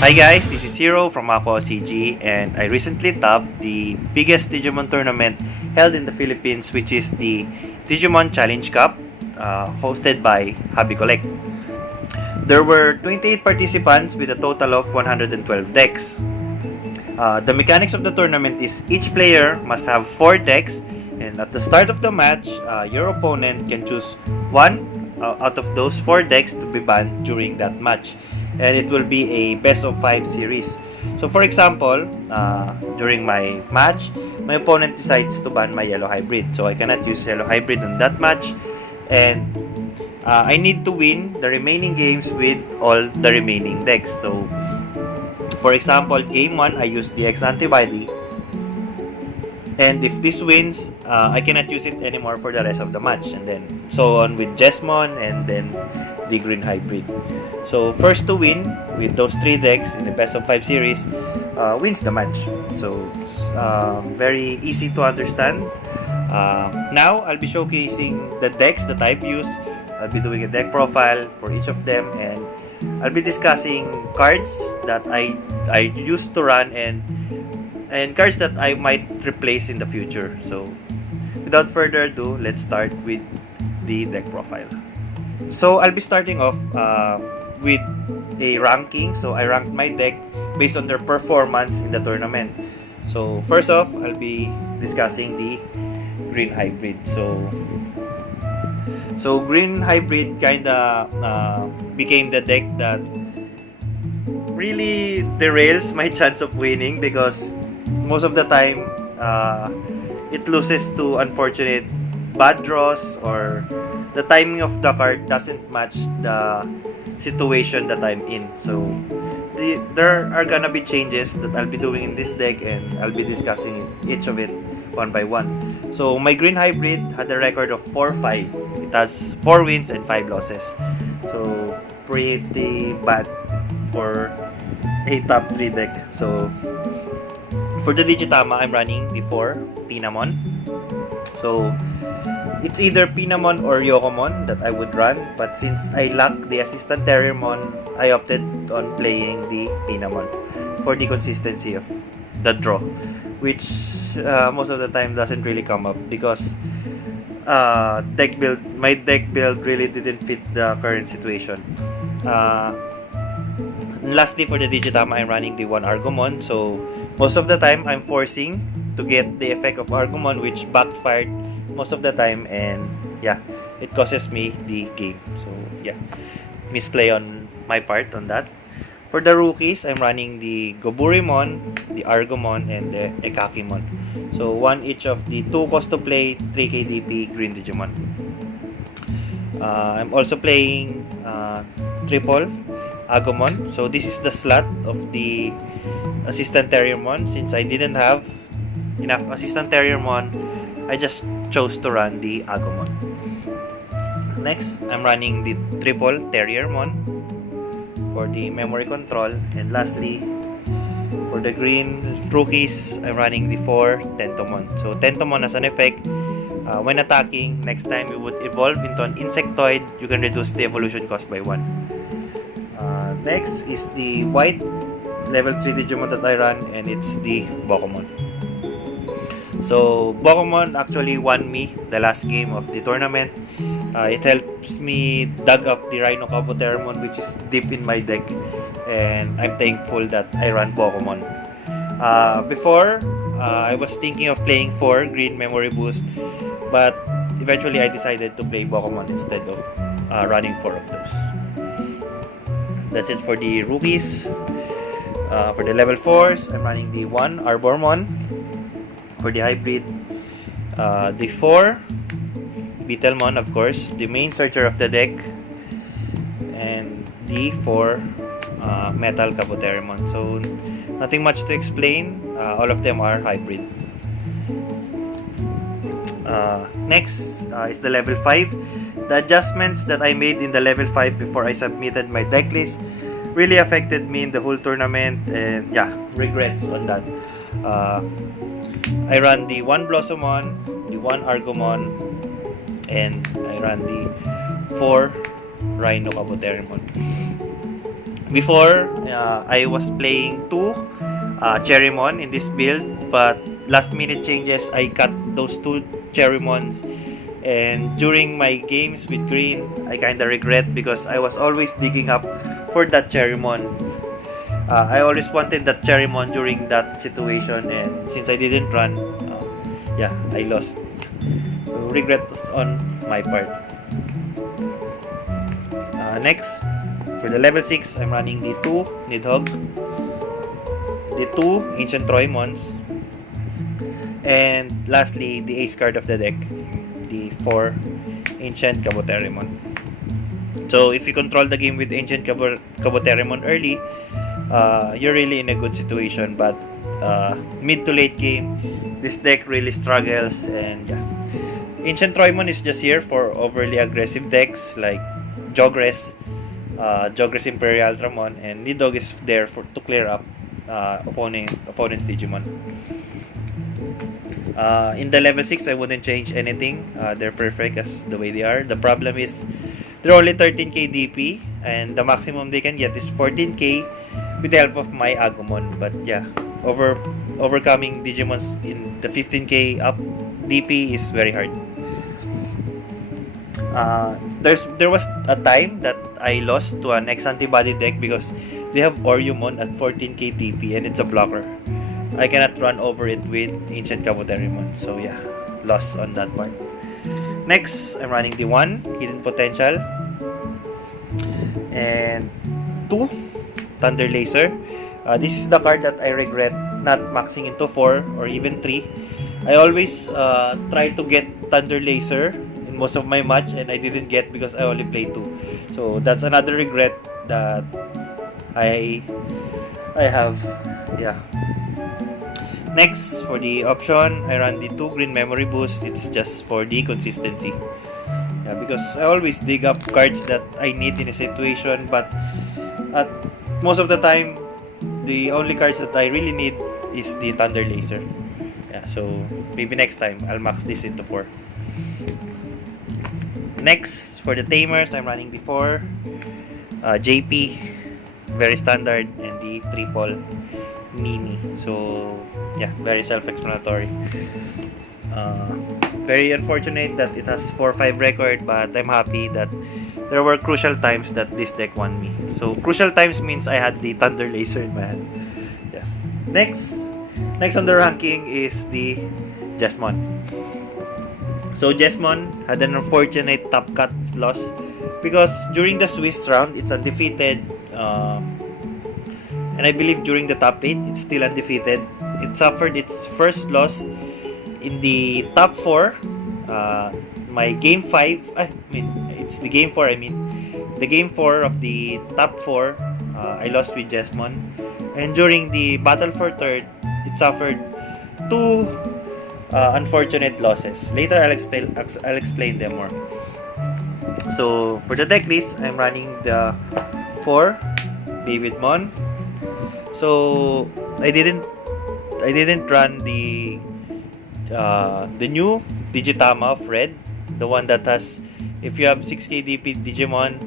Hi guys, this is Hero from Ako CG, and I recently topped the biggest Digimon tournament held in the Philippines, which is the Digimon Challenge Cup, hosted by Hobby Collect. There were 28 participants with a total of 112 decks. The mechanics of the tournament is each player must have 4 decks, and at the start of the match, your opponent can choose one out of those 4 decks to be banned during that match, and it will be a best of 5 series. So for example, during my match, my opponent decides to ban my yellow hybrid, so I cannot use yellow hybrid on that match, and I need to win the remaining games with all the remaining decks. So for example, game 1, I use the Antibody, and if this wins, I cannot use it anymore for the rest of the match, and then so on with Jesmon and then the green hybrid. So first to win with those 3 decks in the best of 5 series wins the match. So it's very easy to understand. Now I'll be showcasing the decks that I've used. I'll be doing a deck profile for each of them, and I'll be discussing cards that I used to run and cards that I might replace in the future. So without further ado, let's start with the deck profile. So I'll be starting off with a ranking. So I ranked my deck based on their performance in the tournament. So first off, I'll be discussing the green hybrid. So green hybrid kinda became the deck that really derails my chance of winning, because most of the time it loses to unfortunate bad draws, or the timing of the card doesn't match the situation that I'm in. So there are gonna be changes that I'll be doing in this deck, and I'll be discussing each of it one by one. So my green hybrid had a record of 4-5. It has 4 wins and 5 losses. So pretty bad for a top 3 deck. So for the Digitama, I'm running the 4 Pinamon. So it's either Pinamon or Yokomon that I would run, but since I lack the Assistant Terriermon, I opted on playing the Pinamon for the consistency of the draw, which most of the time doesn't really come up, because my deck build really didn't fit the current situation. Lastly, for the Digitama, I'm running the 1 Argomon. So most of the time I'm forcing to get the effect of Argomon, which backfired most of the time, and yeah, it causes me the game. So yeah, misplay on my part on that. For the rookies, I'm running the Goburimon, the Argomon, and the Ekakimon. So 1 each of the 2 cost to play 3 KDP green Digimon. I'm also playing triple Agumon. So this is the slot of the Assistant Terriermon. Since I didn't have enough Assistant Terriermon, I just chose to run the Agumon. Next, I'm running the triple Terriermon for the memory control. And lastly, for the green rookies, I'm running the 4 Tentomon. So Tentomon has an effect. When attacking, next time you would evolve into an insectoid, you can reduce the evolution cost by 1. Next is the white level 3 Digimon that I run, and it's the Bokomon. So Bokomon actually won me the last game of the tournament. It helps me dug up the Rhino Kabuteramon, which is deep in my deck, and I'm thankful that I run Bokomon. Before, I was thinking of playing 4 green memory boost, but eventually I decided to play Bokomon instead of running 4 of those. That's it for the rookies. For the level 4s, I'm running the 1 Arbormon. For the hybrid, the 4 Beetlemon, of course, the main searcher of the deck, and the 4 Metal Kabuterimon. So nothing much to explain. All of them are hybrid. Next is the level 5. The adjustments that I made in the level 5 before I submitted my deck list really affected me in the whole tournament, and yeah, regrets on that. I ran the 1 Blossomon, the 1 Argomon, and I ran the 4 Rhino Kabuterimon. Before, I was playing 2 Cherrymon in this build, but last minute changes, I cut those 2 Cherrymons. And during my games with green, I kinda regret because I was always digging up for that Cherrymon. I always wanted that Cherrymon during that situation, and since I didn't run, yeah, I lost. So regrets on my part. Next, for the level 6, I'm running the 2 Nidhogg, the 2 Ancient Troymons, and lastly, the ace card of the deck, the 4 Ancient Kabuterimon. So if you control the game with Ancient Kabuterimon early, you're really in a good situation, but mid to late game, this deck really struggles, and yeah. Ancient Troymon is just here for overly aggressive decks like Jogress, Jogress Imperial Ultramon, and Nidhogg is there to clear up opponent's Digimon. In the level 6, I wouldn't change anything. They're perfect as the way they are. The problem is they're only 13k DP, and the maximum they can get is 14k with the help of my Agumon. But yeah, overcoming Digimons in the 15k up DP is very hard. There was a time that I lost to an Antibody deck because they have Oryumon at 14k DP and it's a blocker. I cannot run over it with Ancient Kabuterimon. So yeah, lost on that part. Next, I'm running the 1 Hidden Potential and 2 Thunder Laser. This is the card that I regret not maxing into 4 or even 3. I always try to get Thunder Laser in most of my match, and I didn't get because I only played 2. So that's another regret that I have. Yeah. Next, for the option, I run the 2 Green Memory Boost. It's just for the consistency. Yeah, because I always dig up cards that I need in a situation, but at most of the time, the only cards that I really need is the Thunder Laser. Yeah, so maybe next time I'll max this into 4. Next, for the Tamers, I'm running the 4 JP, very standard, and the triple Mimi. So yeah, very self-explanatory. Very unfortunate that it has 4-5 record, but I'm happy that there were crucial times that this deck won me. So crucial times means I had the Thunder Laser in my hand. Yeah. Next on the ranking is the Jesmon. So Jesmon had an unfortunate top cut loss because during the Swiss round it's undefeated, and I believe during the top 8 it's still undefeated. It suffered its first loss in the top 4. My game 5, it's the game 4, the game 4 of the top 4, I lost with Jesmon. And during the battle for third, it suffered 2 unfortunate losses. Later I'll explain them more. So for the deck list, I'm running the 4 Digimon. So I didn't run the new Digitama of Red, the one that has, if you have 6k DP Digimon,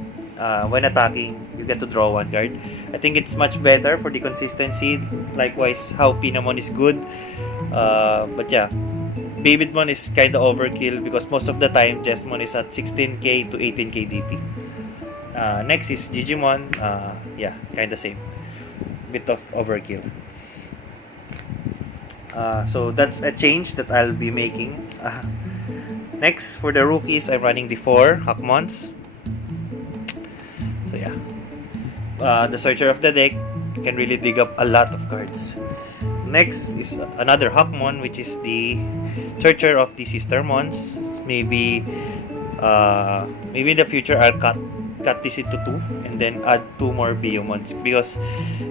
when attacking, you get to draw 1 card. I think it's much better for the consistency. Likewise, how Pinamon is good. But yeah, Babydmon is kinda overkill because most of the time Jesmon is at 16k to 18k DP. Next is Digimon. Yeah, kinda same. Bit of overkill. So that's a change that I'll be making. Next, for the rookies, I'm running the 4 Hakmons. So yeah, the searcher of the deck can really dig up a lot of cards. Next is another Hakmon, which is the searcher of the Sistermons. Maybe in the future I'll cut this into 2 and then add 2 more Biyomons because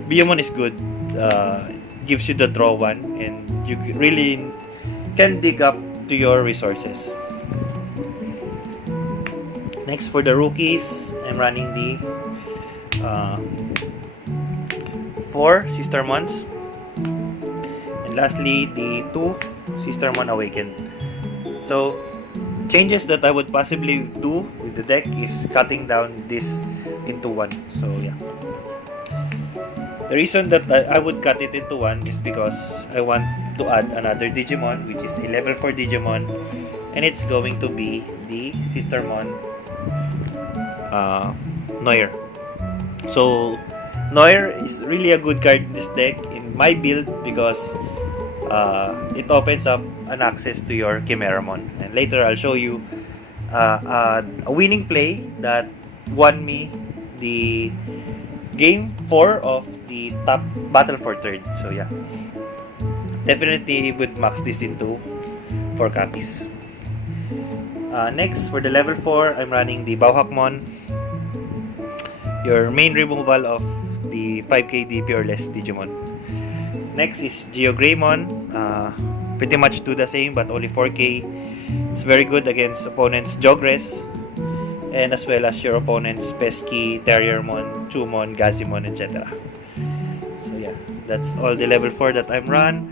Biyomon is good. Gives you the draw 1 and you really can dig up to your resources. Next, for the rookies, I'm running the 4 Sistermons, and lastly the 2 Sistermon Awakened. So changes that I would possibly do with the deck is cutting down this into 1. So yeah, The reason that I would cut it into one is because I want to add another Digimon, which is a level 4 Digimon, and it's going to be the Sistermon Noir. So Noir is really a good card in this deck in my build because it opens up an access to your Chimeramon, and later I'll show you a winning play that won me the game 4 of the top battle for third. So yeah, definitely would max this into 4 copies. Next, for the level 4, I'm running the Bauhakmon, your main removal of the 5k DPRless Digimon. Next is Geogreymon, pretty much do the same but only 4k. It's very good against opponents' Jogress, and as well as your opponent's Pesky, Terriermon, Chumon, Gazimon, etc. So yeah, that's all the level 4 that I'm running.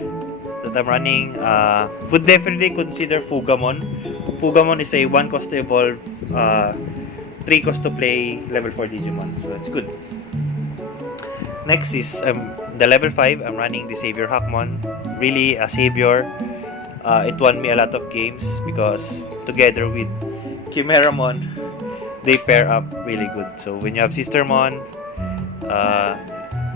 Would definitely consider Fugamon. Fugamon is a 1 cost to evolve, 3 cost to play level 4 Digimon, so it's good. Next is the level 5. I'm running the Savior Hakmon. Really a savior. It won me a lot of games because together with Chimeramon, they pair up really good. So when you have Sistermon,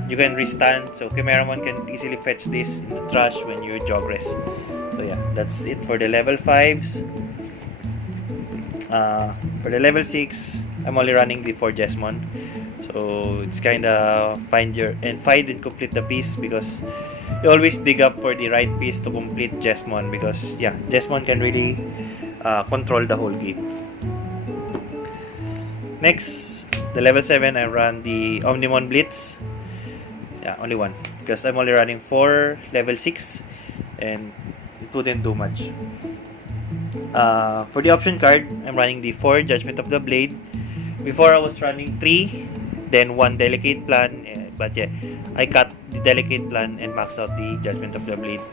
you can restand. So Chimeramon can easily fetch this in the trash when you Jogress. So yeah, that's it for the level 5s. For the level 6, I'm only running the 4 Jesmon. So it's kinda find and complete the piece, because you always dig up for the right piece to complete Jesmon, because yeah, Jesmon can really control the whole game. Next, the level 7, I run the Omnimon Blitz. Yeah, only one, because I'm only running 4 level 6 and it wouldn't do much. For the option card, I'm running the 4 Judgment of the Blade. Before I was running 3, then 1 Delicate Plan, but yeah, I cut the Delicate Plan and maxed out the Judgment of the Blade.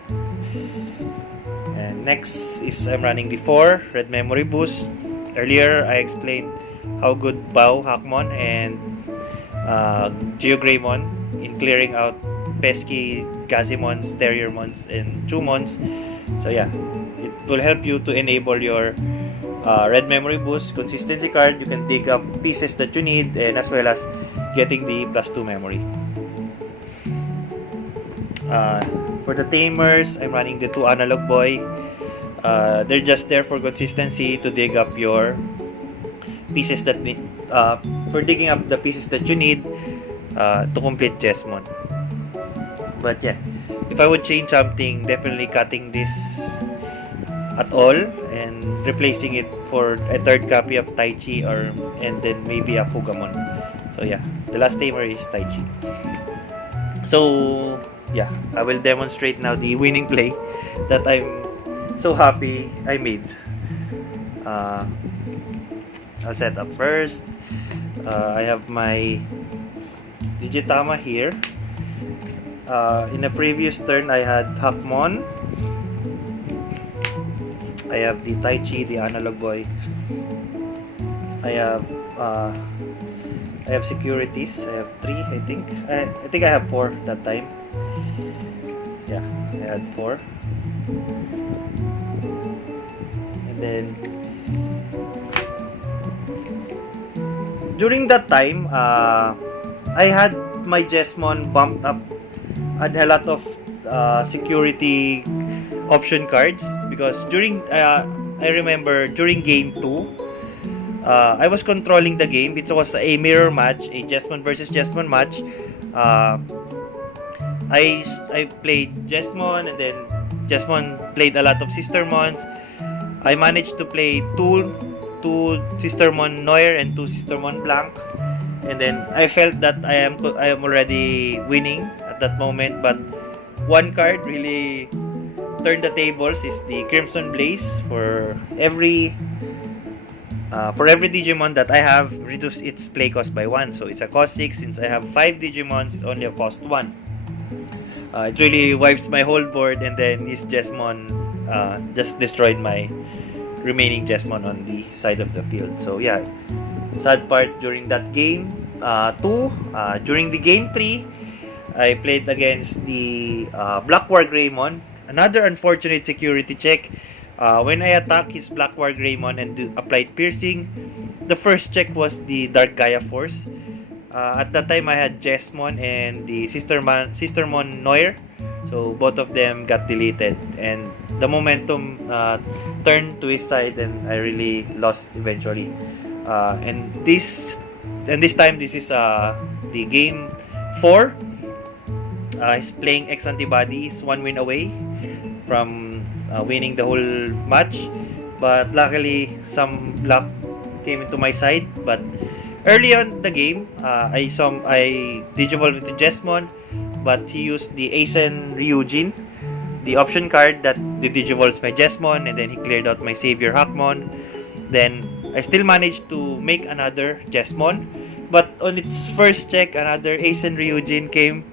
And next is I'm running the 4 Red Memory Boost. Earlier, I explained how good Bao Hakmon and Geogreymon in clearing out pesky Gazimons, Terriermons, and Chumons. So yeah, it will help you to enable your Red Memory Boost consistency card. You can dig up pieces that you need, and as well as getting the +2 memory. For the Tamers, I'm running the 2 Analog Boy. They're just there for consistency, to dig up your pieces that need, for digging up the pieces that you need to complete Jesmon. But yeah, if I would change something, definitely cutting this at all and replacing it for a 3rd copy of Taichi, and then maybe a Fugamon. So yeah, the last tamer is Taichi. So yeah, I will demonstrate now the winning play that I'm so happy I made. I'll set up first. I have my Digitama here. In the previous turn, I had Hakmon. I have the Taichi, the Analog Boy. I have securities. I have 3, I think. I think I have 4 that time. Yeah, I had 4. And then during that time, I had my Jesmon bumped up and a lot of security option cards, because during I remember during game 2, I was controlling the game. It was a mirror match, a Jesmon versus Jesmon match. I played Jesmon, and then Jesmon played a lot of Sistermons. I managed to play two Sistermon Noir and 2 Sistermon Blanc, and then I felt that I am already winning at that moment. But one card really turned the tables, is the Crimson Blaze. For every Digimon that I have, reduce its play cost by 1. So it's a cost 6. Since I have 5 Digimons, it's only a cost 1. It really wipes my whole board, and then this Jesmon just destroyed my remaining Jesmon on the side of the field. So yeah, sad part during that game 2. During the game 3, I played against the Black War Greymon. Another unfortunate security check. When I attacked his Black War Greymon and applied piercing, the first check was the Dark Gaia Force. At that time, I had Jesmon and the Sistermon Noir. So both of them got deleted, and the momentum turned to his side, and I really lost eventually. And this time, this is the game 4. He's playing X Antibody. He's 1 win away from winning the whole match, but luckily some luck came into my side. But early on the game, I Digivolved into Jesmon, but he used the Asen Ryujin, the option card that Digivolves my Jesmon, and then he cleared out my Savior Hakmon. Then I still managed to make another Jesmon, but on its first check, another Asen Ryujin came.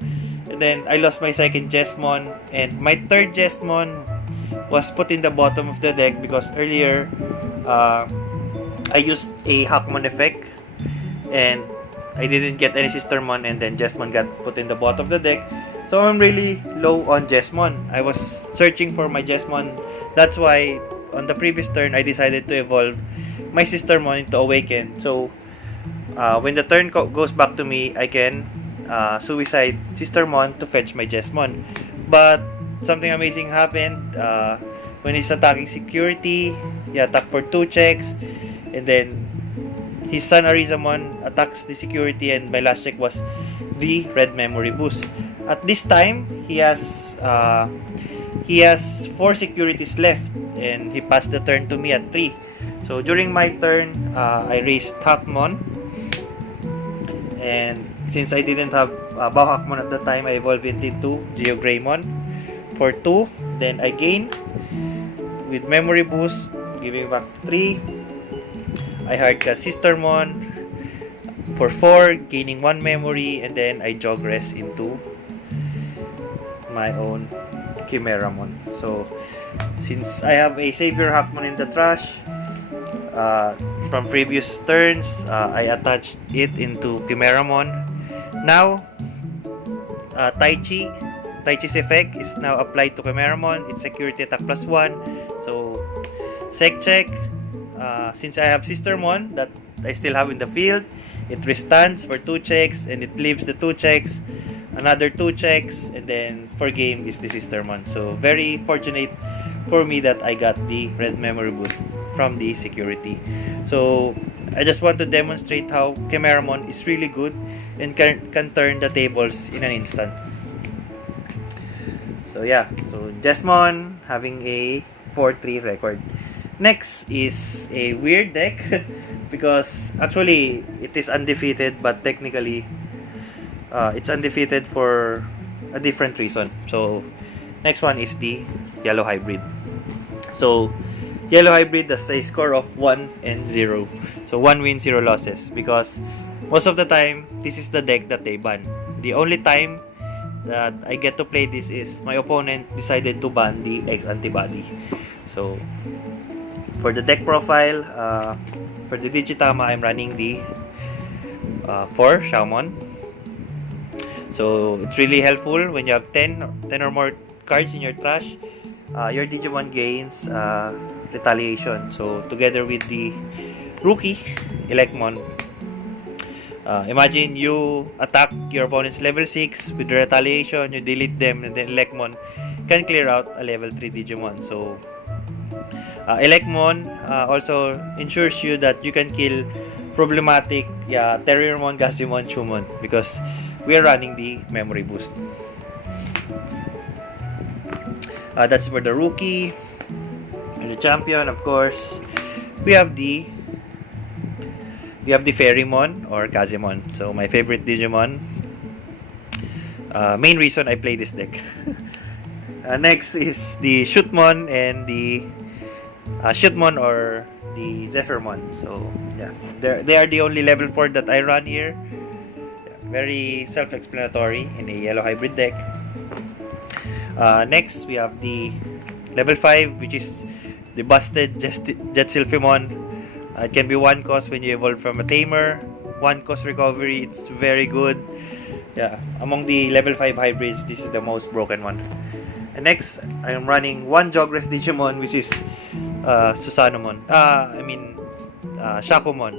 And then I lost my second Jesmon, and my third Jesmon was put in the bottom of the deck because earlier I used a Hakmon effect and I didn't get any Sistermon, and then Jesmon got put in the bottom of the deck. So I'm really low on Jesmon. I was searching for my Jesmon. That's why on the previous turn I decided to evolve my Sistermon into Awaken. So when the turn goes back to me, I can suicide Sistermon to fetch my Jesmon. But something amazing happened. When he's attacking security, he attacked for 2 checks, and then his son Arizamon attacks the security, and my last check was the red memory boost. At this time, he has 4 securities left, and he passed the turn to me at 3. So during my turn, I raised Hakmon, and since I didn't have Bao Hakmon at the time, I evolved it into Geo Greymon for 2. Then I gain with memory boost, giving back to 3. I hardcast Sistermon for 4, gaining 1 memory, and then I Jogress into my own Chimeramon. So since I have a Savior Hakmon in the trash, from previous turns, I attached it into Chimeramon. Now, Taichi's effect is now applied to Chimeramon. It's security attack +1. So, sec check. Since I have Sistermon that I still have in the field, it restands for 2 checks, and it leaves the 2 checks, another 2 checks, and then for game is the Sistermon. So, very fortunate for me that I got the red memory boost from the security. So, I just want to demonstrate how Chimeramon is really good and can turn the tables in an instant. So yeah, so Jesmon having a 4-3 record. Next is a weird deck because actually it is undefeated, but technically it's undefeated for a different reason. So next one is the Yellow Hybrid. So Yellow Hybrid has a score of 1 and 0. So 1 win, 0 losses, because most of the time this is the deck that they ban. The only time that I get to play this is my opponent decided to ban the X Antibody. So for the deck profile, for the Digitama, I'm running the 4 Shaman. So it's really helpful when you have 10 or more cards in your trash. Your Digimon gains retaliation. So together with the rookie Elecmon, imagine you attack your opponent's level 6 with the retaliation, you delete them, and then Elecmon can clear out a level 3 Digimon. So Elecmon also ensures you that you can kill problematic Terriermon, Gasimon, Chumon, because we are running the memory boost. That's for the rookie. And the champion, of course, we have the Ferrymon or Kazimon. So my favorite Digimon. Main reason I play this deck. Next is the Shootmon and the Shootmon or the Zephyrmon. So yeah, they are the only level 4 that I run here. Very self-explanatory in a yellow hybrid deck. Next, we have the level 5, which is the busted Jetsilphimon. It can be 1 cost when you evolve from a tamer. 1 cost recovery, it's very good. Yeah, among the level 5 hybrids, this is the most broken one. And next, I am running one Jogress Digimon, which is Susanomon. Shakomon.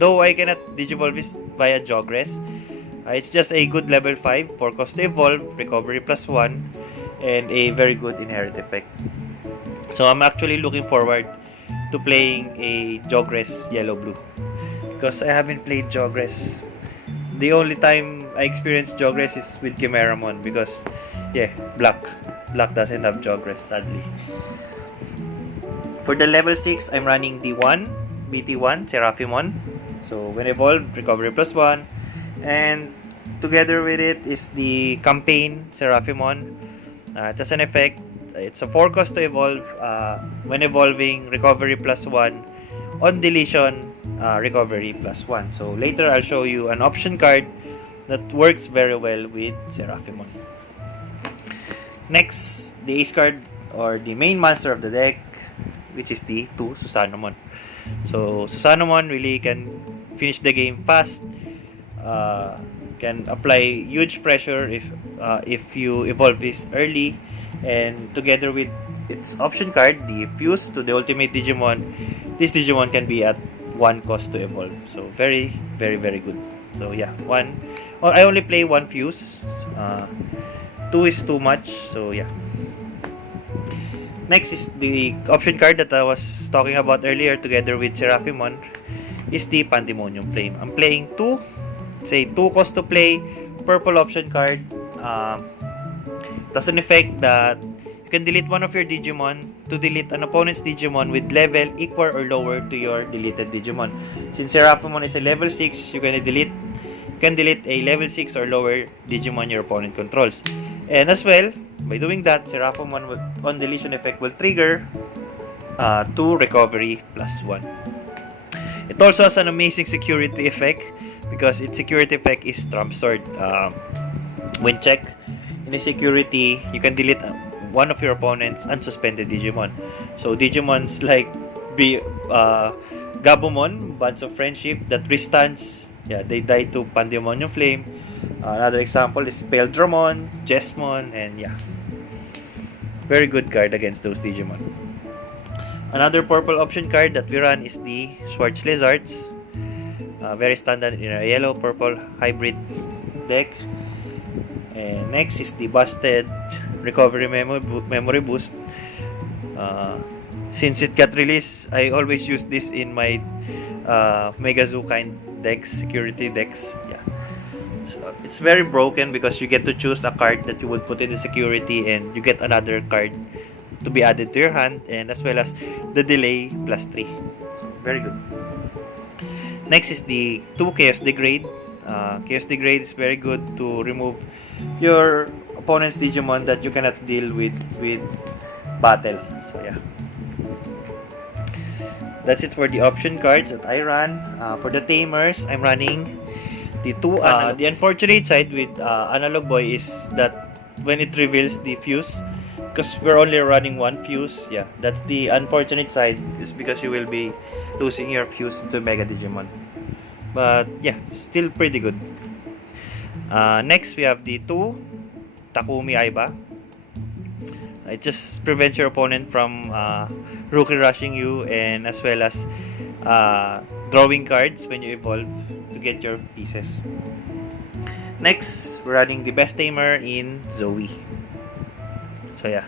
Though I cannot Digivolve this via Jogress, it's just a good level 5 for cost to evolve, recovery plus 1, and a very good inherit effect. So I'm actually looking forward to playing a Jogress Yellow-Blue, because I haven't played Jogress. The only time I experienced Jogress is with Chimeramon, because Black doesn't have Jogress, sadly. For the level 6, I'm running the 1 BT1 Seraphimon. So when evolved, recovery plus 1, and together with it is the campaign Seraphimon. It has an effect. It's a 4 cost to evolve. When evolving, recovery plus 1. On deletion, recovery plus 1. So later I'll show you an option card that works very well with Seraphimon. Next, the ace card, or the main monster of the deck, which is the 2 Susanomon. So Susanomon really can finish the game fast, can apply huge pressure if you evolve this early, and together with its option card, the fuse to the ultimate Digimon, this Digimon can be at 1 cost to evolve. So very, very, very good. So yeah, I only play 1 fuse. 2 is too much, so yeah. Next is the option card that I was talking about earlier together with Seraphimon, is the Pandemonium Flame. I'm playing 2 cost to play purple option card. It has an effect that you can delete one of your Digimon to delete an opponent's Digimon with level equal or lower to your deleted Digimon. Since Seraphimon is a level 6, you can delete a level 6 or lower Digimon your opponent controls. And as well, by doing that, Seraphimon on deletion effect will trigger 2 recovery plus 1. It also has an amazing security effect, because its security effect is Trump Sword. When checked in the security, you can delete one of your opponent's unsuspended Digimon. So Digimons like Gabumon, Bonds of Friendship, that restands, they die to Pandemonium Flame. Another example is Peldramon, Jesmon, and very good card against those Digimon. Another purple option card that we run is the Schwartz Lizards. Very standard in a yellow-purple hybrid deck. And next is the Busted Recovery Memory Boost. Since it got released, I always use this in my Megazoo kind decks, security decks. So it's very broken, because you get to choose a card that you would put in the security, and you get another card to be added to your hand, and as well as the delay plus 3. So very good. Next is the 2 Chaos Degrade. Chaos Degrade is very good to remove your opponent's Digimon that you cannot deal with battle. So that's it for the option cards that I ran. For the Tamers, I'm running the 2 analog. The unfortunate side with Analog Boy is that when it reveals the fuse, because we're only running 1 fuse, that's the unfortunate side, is because you will be losing your fuse to Mega Digimon. But still pretty good. Next, we have the 2 Takumi Aiba. It just prevents your opponent from rookie rushing you, and as well as drawing cards when you evolve to get your pieces. Next, we're running the best tamer in Zoe. So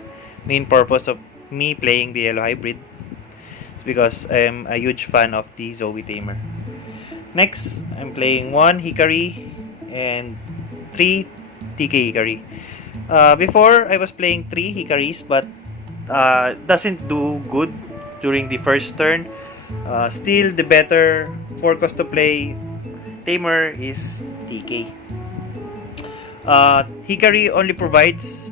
main purpose of me playing the yellow hybrid is because I'm a huge fan of the Zoe tamer. Next, I'm playing 1 Hikari and 3 TK Hikari. Before, I was playing 3 Hikaris, but doesn't do good during the first turn. Still, the better 4 cost to play tamer is TK. Hikari only provides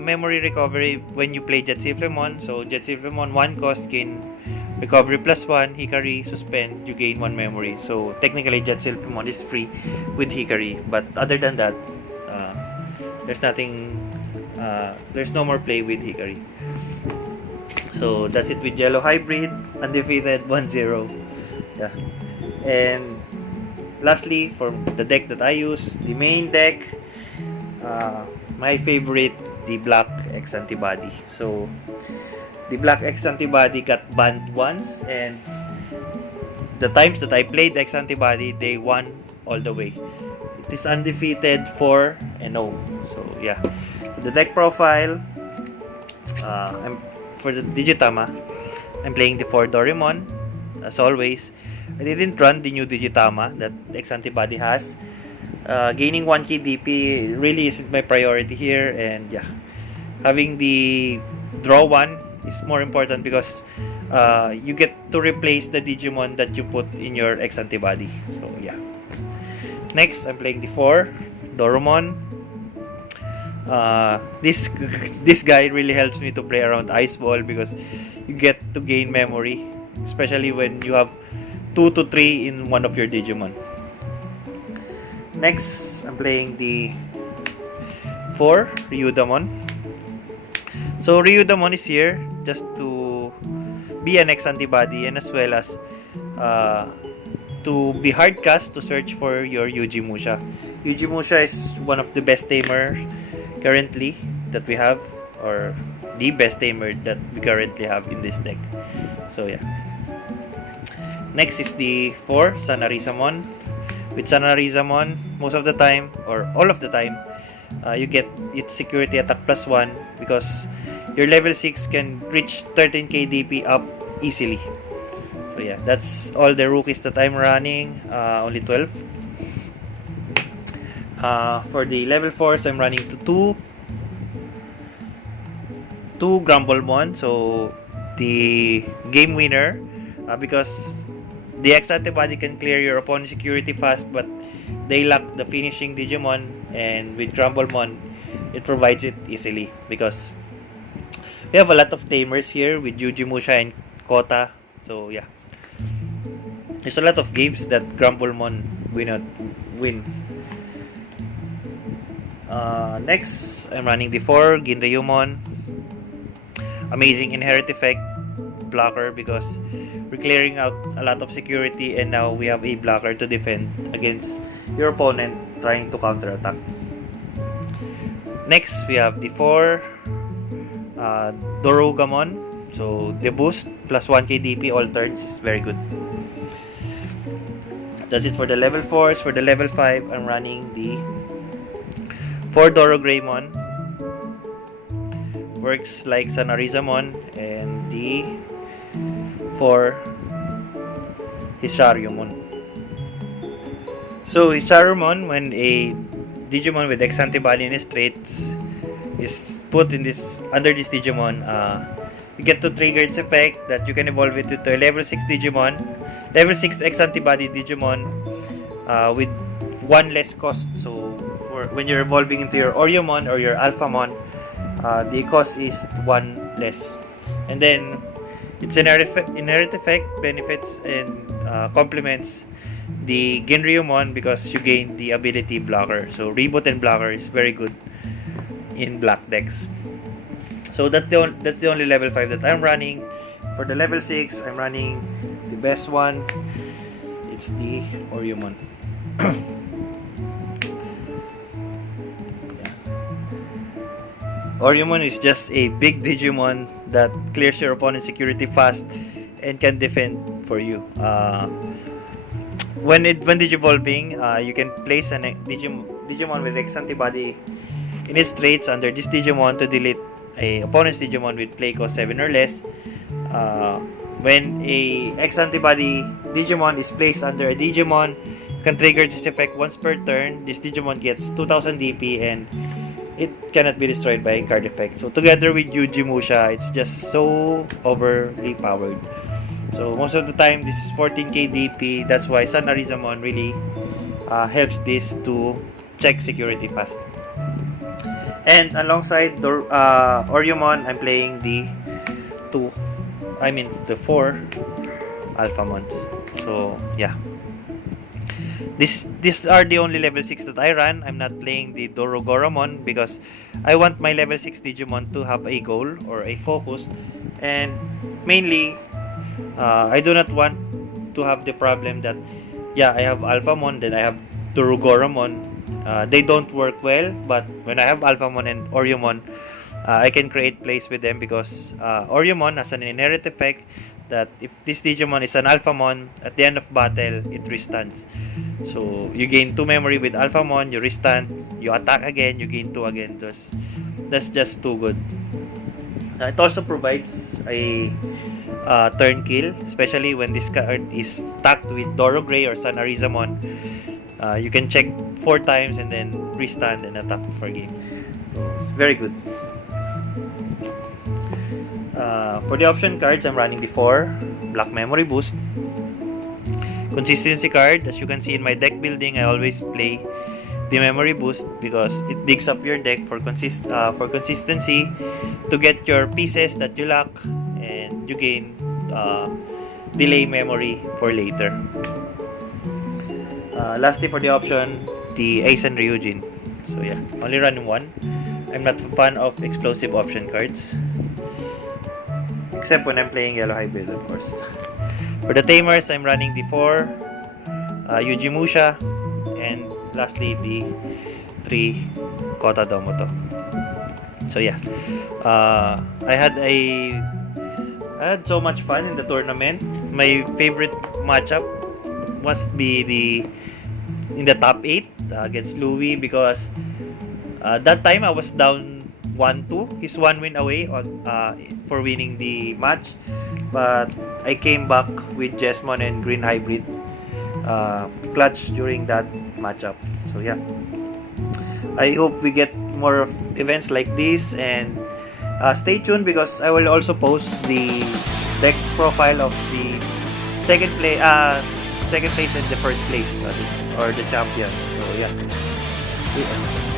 memory recovery when you play Jetsiflemon. So Jetsiflemon 1 cost gain recovery plus 1, Hikari suspend, you gain 1 memory. So technically Jetsiflemon is free with Hikari, but other than that, there's nothing, there's no more play with Hikari. So that's it with Yellow Hybrid, undefeated 1-0. And lastly, for the deck that I use, the main deck, my favorite, the Black X Antibody. So the Black X Antibody got banned once, and the times that I played X Antibody, they won all the way. It is undefeated 4-0. So yeah, for the deck profile, for the Digitama, I'm playing the 4 Doraemon as always. I didn't run the new Digitama that X Antibody has. Gaining 1k DP really isn't my priority here, and yeah, having the draw 1 is more important because you get to replace the Digimon that you put in your X Antibody. So yeah. Next, I'm playing the 4 Doromon. This guy really helps me to play around Ice Ball because you get to gain memory, especially when you have 2 to 3 in one of your Digimon. Next, I'm playing the 4 Ryudamon. So Ryudamon is here just to be an X Antibody, and as well as to be hardcast to search for your Yujimusha. Yujimusha is one of the best tamer currently that we have, or the best tamer that we currently have in this deck. So yeah. Next is the 4 Sanarizamon. With Sanarizamon, most of the time, or all of the time, you get its security attack +1 because your level 6 can reach 13k DP up easily. So yeah, that's all the rookies that I'm running, only 12. For the level 4s, I'm running to 2 Grumblemon. So the game winner, because the X Antibody can clear your opponent's security fast, but they lack the finishing Digimon, and with Grumblemon, it provides it easily because we have a lot of tamers here with Yujimusha and Kota. So yeah, there's a lot of games that Grumblemon will not win. Next, I'm running the 4 Ginryumon. Amazing inherit effect blocker because we're clearing out a lot of security, and now we have a blocker to defend against your opponent trying to counter attack. Next, we have the 4 Dorugamon. So the boost plus 1k DP all turns is very good. That's it for the level 4s. For the level 5, I'm running the 4 Dorogreymon. Works like Sanarizamon, and the 4 Hisarumon. So Hisarumon, when a Digimon with X Antibody in its traits is put in this under this Digimon, you get to trigger its effect that you can evolve it to a level 6 Digimon, level 6 X Antibody Digimon, with 1 less cost. So for when you're evolving into your Oryomon or your Alphamon, the cost is 1 less. And then its inherent effect benefits and complements the Genryumon because you gain the ability blocker. So reboot and blocker is very good in black decks. So that's the only level 5 that I'm running. For the level 6, I'm running the best one. It's the Oryomon. Oryomon is just a big Digimon that clears your opponent's security fast and can defend for you. When digivolving, you can place a Digimon with X Antibody in its traits under this Digimon to delete a opponent's Digimon with play cost 7 or less. When a X Antibody Digimon is placed under a Digimon, you can trigger this effect once per turn. This Digimon gets 2000 DP and it cannot be destroyed by card effect. So together with Yujimusha, it's just so overly powered. So most of the time, this is 14k DP. That's why Sanarizamon really helps this to check security fast. And alongside Oryomon, I'm playing the 4 Alphamons. So yeah, these are the only level 6 that I run. I'm not playing the Dorogoramon because I want my level 6 Digimon to have a goal or a focus, and mainly I do not want to have the problem that yeah, I have Alphamon, then I have Turugoramon. They don't work well, but when I have Alphamon and Oriomon, I can create plays with them because Oriomon has an inherent effect that if this Digimon is an Alphamon, at the end of battle, it restands. So you gain 2 memory with Alphamon, you restand, you attack again, you gain 2 again. That's just too good. It also provides a turn kill, especially when this card is stacked with Doro Grey or Sun Arizamon. You can check 4 times and then restand and attack for game. Very good. For the option cards, I'm running the 4 Black Memory Boost. Consistency card, as you can see in my deck building, I always play the Memory Boost because it digs up your deck for consistency to get your pieces that you lack, and you gain delay memory for later. Lastly, for the option, the Ace and Ryujin. So yeah, only running 1. I'm not a fan of explosive option cards, except when I'm playing Yellow Hybrid, of course. For the Tamers, I'm running the 4 Yujimusha, and lastly the 3 Kota Domoto. So yeah, I had so much fun in the tournament. My favorite matchup must be in the top 8 against Louis, because that time I was down 1-2. He's 1 win away for winning the match, but I came back with Jesmon and Green Hybrid clutch during that matchup. So yeah, I hope we get more of events like this, and stay tuned because I will also post the deck profile of the second place and the first place, or the champion. So yeah,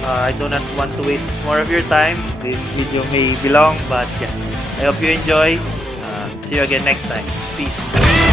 I do not want to waste more of your time. This video may be long, but yeah, I hope you enjoy. See you again next time. Peace.